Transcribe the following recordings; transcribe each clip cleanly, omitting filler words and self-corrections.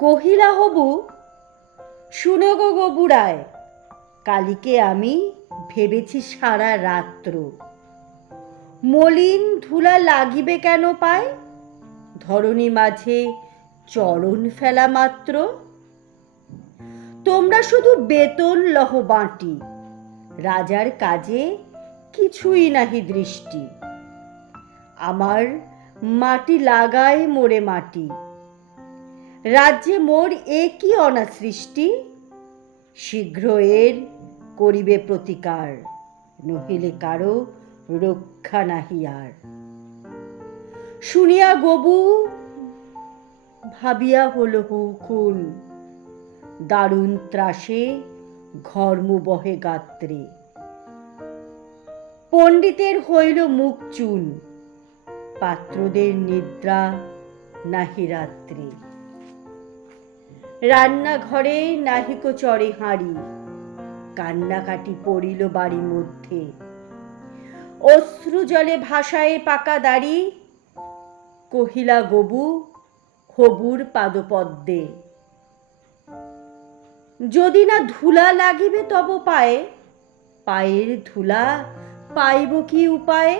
কহিলা হবু, শুনো গো গবুড়ায়, কালিকে আমি ভেবেছি সারা রাত্র। মলিন ধুলা লাগিবে কেন পায়, ধরণী মাঝে চরণ ফেলা মাত্র। তোমরা শুধু বেতন লহ বাঁটি, রাজার কাজে কিছুই নাহি দৃষ্টি। আমার মাটি লাগায় মোরে মাটি, রাজ্যে মোর একই অনাসৃষ্টি। শীঘ্র এর করিবে প্রতিকার, নহিলে কারো রক্ষা নাহি আর। শুনিয়া গবু ভাবিয়া হল হুকুন, দারুণ ত্রাসে ঘর্ম বহে গাত্রে। পণ্ডিতের হইল মুখ চুন, পাত্রদের নিদ্রা নাহি রাত্রে। রান্নাঘরে নাহিক চড়ে হাঁড়ি, কান্নাকাটি পড়িল বাড়ি মধ্যে। অশ্রু জলে ভাসায় পাকা দাড়ি, কহিলা গবু হবুর পাদপদ্মে। যদি না ধুলা লাগিবে তব পায়ে, পায়ের ধুলা পাইব কি উপায়ে।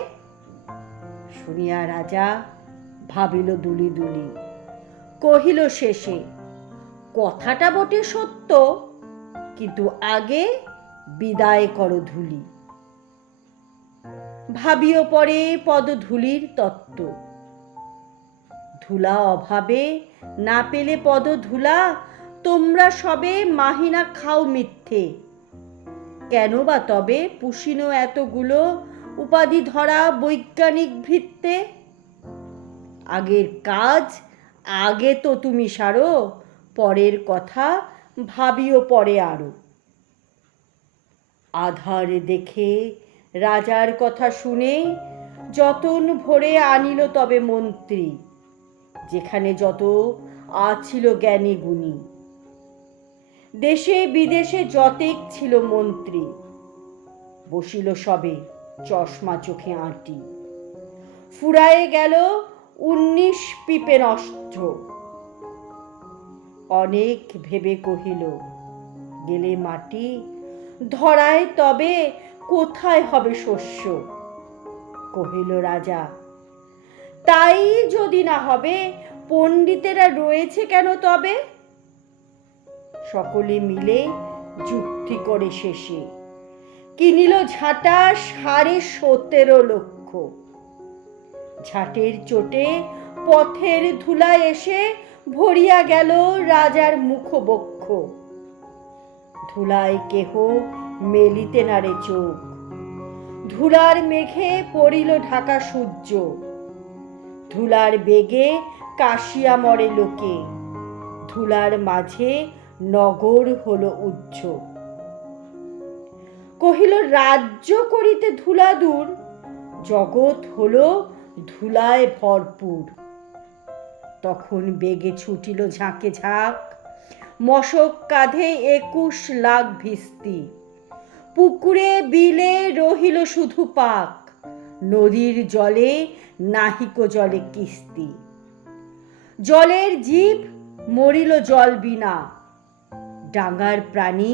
শুনিয়া রাজা ভাবিল দুলি দুলি, কহিল শেষে, কথাটা বটে সত্য, কিন্তু আগে বিদায় করো ধুলি। ভাবিও পরে পদধূলির তত্ত্ব, ধুলা অভাবে না পেলে পদ ধুলা, তোমরা সবে মাহিনা খাও মিথ্যে। কেন বা তবে পুষিনো এতগুলো উপাধি ধরা বৈজ্ঞানিক ভৃত্যে। আগের কাজ আগে তো তুমি সারো, পরের কথা ভাবিও পরে আরো। আধার দেখে রাজার কথা শুনে যতন ভরে আনিল তবে মন্ত্রী, যেখানে যত আছিল জ্ঞানী গুণী। দেশে বিদেশে যতেক ছিল মন্ত্রী, বসিল সবে চশমা চোখে আঁটি। ফুরায়ে গেল 19 পিপের অস্ত্র। অনেক ভেবে কহিল, গেলে মাটি ধরায় তবে কোথায় হবে শস্য। কহিল রাজা, তাই যদি না হবে পণ্ডিতেরা রয়েছে কেন তবে। সকলে মিলে যুক্তি করে শেষে কিনিল ঝাঁটা 17.5 লক্ষ। ঝাঁটের চোটে পথের ধুলায় এসে ভরিয়া গেল রাজার মুখ বক্ষ। ধুলায় কেহ মেলিতে নারে চোখ, ধুলার মেঘে পড়িল ঢাকা সূর্য। ধুলার বেগে কাশিয়া মরে লোকে, ধুলার মাঝে নগর হলো উচ্চ। কহিল রাজ্য করিতে ধুলা দূর, জগৎ হলো ধুলায় ভরপুর। তখন বেগে ছুটিল ঝাঁকে ঝাঁক, মশক কাঁধে 21 লাখ ভিস্তি। পুকুরে বিলে রহিল শুধু পাক, নদীর জলে নাহিক জলে কিস্তি। জলের জীব মরিল জল বিনা, ডাঙার প্রাণী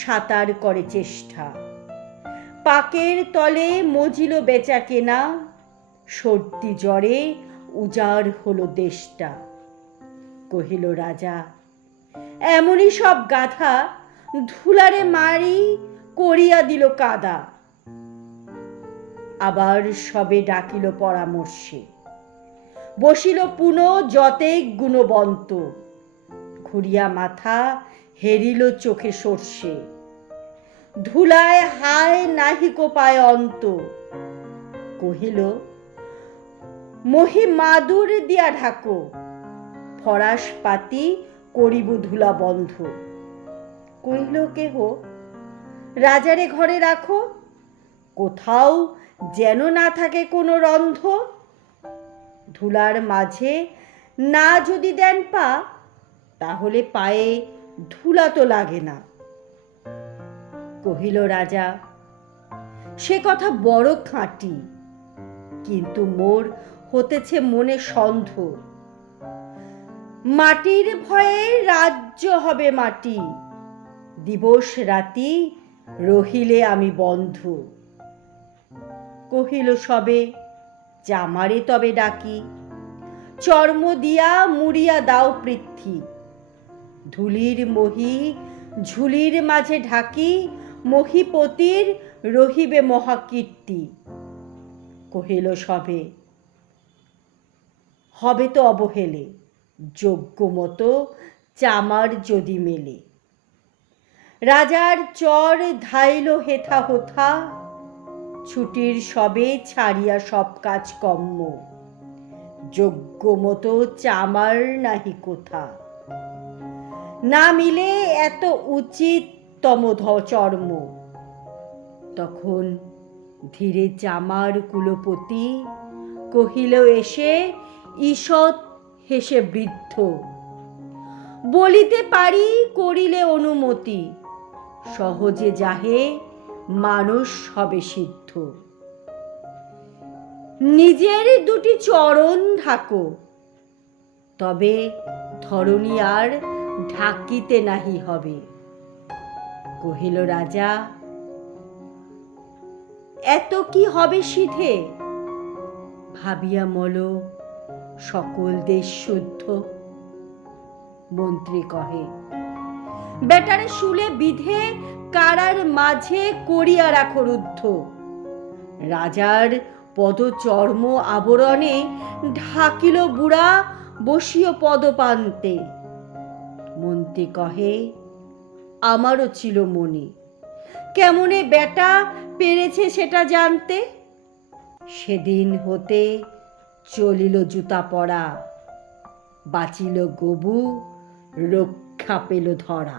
সাঁতার করে চেষ্টা। পাকের তলে মজিল বেচা কেনা, সর্দি জ্বরে উজাড় হলো দেশটা। কহিল রাজা, এমনই সব গাধা ধুলারে মারি করিয়া দিল কাদা। আবার সবে ডাকিল পরামর্শে, বসিল পুনঃ যতেক গুণবন্ত। ঘুরিয়া মাথা হেরিল চোখে সর্ষে, ধুলায় হায় নাহিক পায় অন্ত। কহিল মহি মাদুর দিয়া ঢাকো, ফরাস পাতি করিব ধুলা বন্ধ। কহিল কেহ, রাজারে ঘরে রাখো, কোথাও যেন না থাকে কোনো রন্ধ। ধুলার মাঝে না যদি দেন পা, তাহলে পায়ে ধুলা তো লাগে না। কহিল রাজা, সে কথা বড় খাঁটি, কিন্তু মোর হতেছে মনে সন্দেহ। মাটির ভয়ে রাজ্য হবে মাটি, দিবস রাতি রহিলে আমি বন্ধু। কহিল সবে জামারে তবে ডাকি, চর্ম দিয়া মুড়িয়া দাও পৃথ্বী। ধুলির মহি ঝুলির মাঝে ঢাকি, মহিপতির রহিবে মহাকীর্তি। কহিল সবে হবে তো অবহেলে, যোগ্য মতো চামার যদি মেলে। রাজার চর ধাইল হেথা হোথা, ছুটির সবে ছাড়িয়া সব কাজ কম্ম। যোগ্য মতো চামার নাহি কোথা, না মিলে এত উচিত তম চর্ম। তখন ধীরে চামার কুলপতি কহিল এসে ঈষৎ হেসে বৃদ্ধ, বলিতে পারি করিলে অনুমতি, সহজে যাহে মানুষ হবে সিদ্ধ। নিজের দুটি চরণ ঢাকো, তবে ধরণী আর ঢাকিতে নাহি হবে। কহিল রাজা এত কি হবে সিধে, ভাবিয়া মল সকল দেশ শুদ্ধ। মন্ত্রী কহে বেটারে শুলে বিধে কারার মাঝে করিয়া রাখো রুদ্ধ। রাজার পদচর্ম আবরণে ঢাকিল বুড়া বসিও পদপান্তে। মন্ত্রী কহে আমারও ছিল মনে, কেমনে বেটা পেরেছে সেটা জানতে। সেদিন হতে চলিল জুতা পরা, বাঁচিল গবু রক্ষা পেল ধরা।